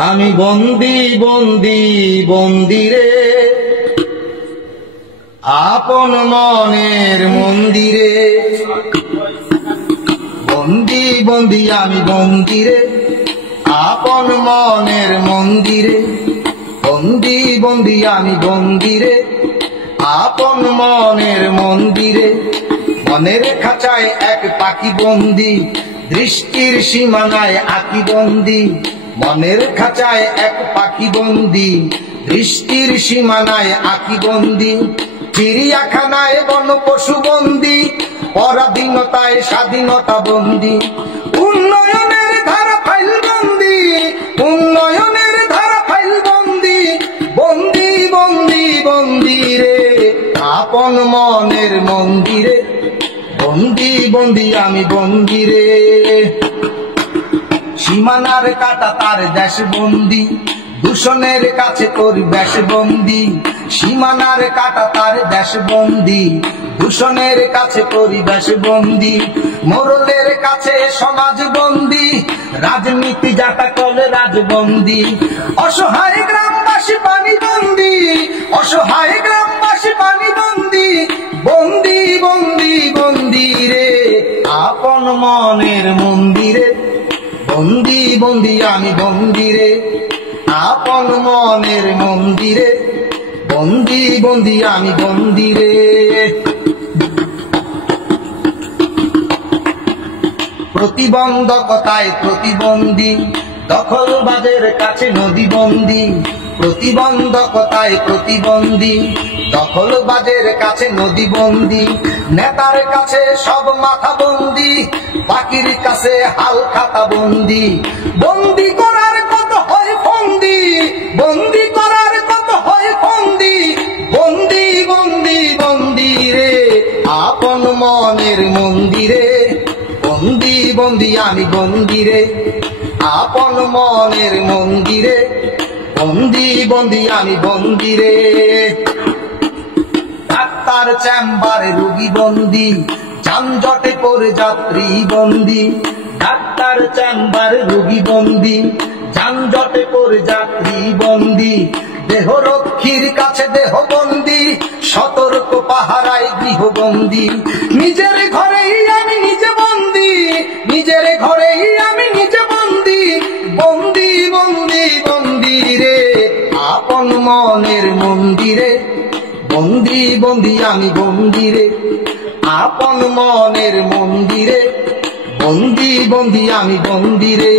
আমি বন্দি বন্দি বন্দিরে আপন মনের মন্দিরে বন্দি বন্দি আমি বন্দিরে আপন মনের মন্দিরে বন্দি বন্দি আমি বন্দিরে আপন মনের মন্দিরে মনের খাঁচায় এক পাখি বন্দি দৃষ্টির সীমানায় আঁকি বন্দি মনের খাঁচায় এক পাখি বন্দি দৃষ্টির সীমানায় আঁকি বন্দি চিড়িয়াখানায় বন পশু বন্দি পরাধীনতায় স্বাধীনতা বন্দি উন্নয়নের ধারা ফাইল বন্দি উন্নয়নের ধারা ফাইল বন্দি বন্দি বন্দি বন্দিরে আপন মনের মন্দিরে বন্দি বন্দি আমি বন্দিরে সীমানার কাটা তার দেশ বন্দি দূষণের কাছে পরিবেশ বন্দি সীমানার কাটা তার দেশ বন্দি দূষণের কাছে পরিবেশ বন্দি মোরলের কাছে সমাজ বন্দি রাজনীতি যাতা কলে রাজবন্দি অসহায় গ্রামবাসী পানি বন্দি অসহায় গ্রামবাসী পানি বন্দি বন্দি বন্দি বন্দিরে আপন মনের মন্দিরে বন্দি বন্দি আমি বন্দিরে আপন মনের মন্দিরে বন্দি বন্দি আমি বন্দিরে প্রতিবন্ধকতায় প্রতিবন্ধী দখলবাজের কাছে নদী বন্দি প্রতিবন্ধকতায় প্রতিবন্ধী দখলবাজের কাছে নদী বন্দি নেতার কাছে সব মাথা বন্দি বাকির কাছে হাল খাতা বন্দি বন্দি করার কত হয় ফন্দি বন্দি করার কত হয় ফন্দি বন্দি বন্দি বন্দিরে আপন মনের মন্দিরে বন্দি বন্দি আমি বন্দিরে আপন মনের মন্দিরে বন্দি বন্দি আমি বন্দিরে ডাক্তার চেম্বারে রোগী বন্দি যানজটে পড়ে যাত্রী বন্দি ডাক্তার চেম্বারে রোগী বন্দি যানজটে পড়ে যাত্রী বন্দি দেহরক্ষীর কাছে দেহ বন্দি সতর্ক পাহারায় গৃহবন্দি নিজের ঘরেই আমি নিজে বন্দি নিজের ঘরেই আমি নিজে বন্দি বন্দি বন্দি বন্দিরে আপন মনের মন্দিরে বন্দি বন্দি আমি বন্দিরে আপন মনের মন্দিরে বন্দি বন্দি আমি বন্দিরে।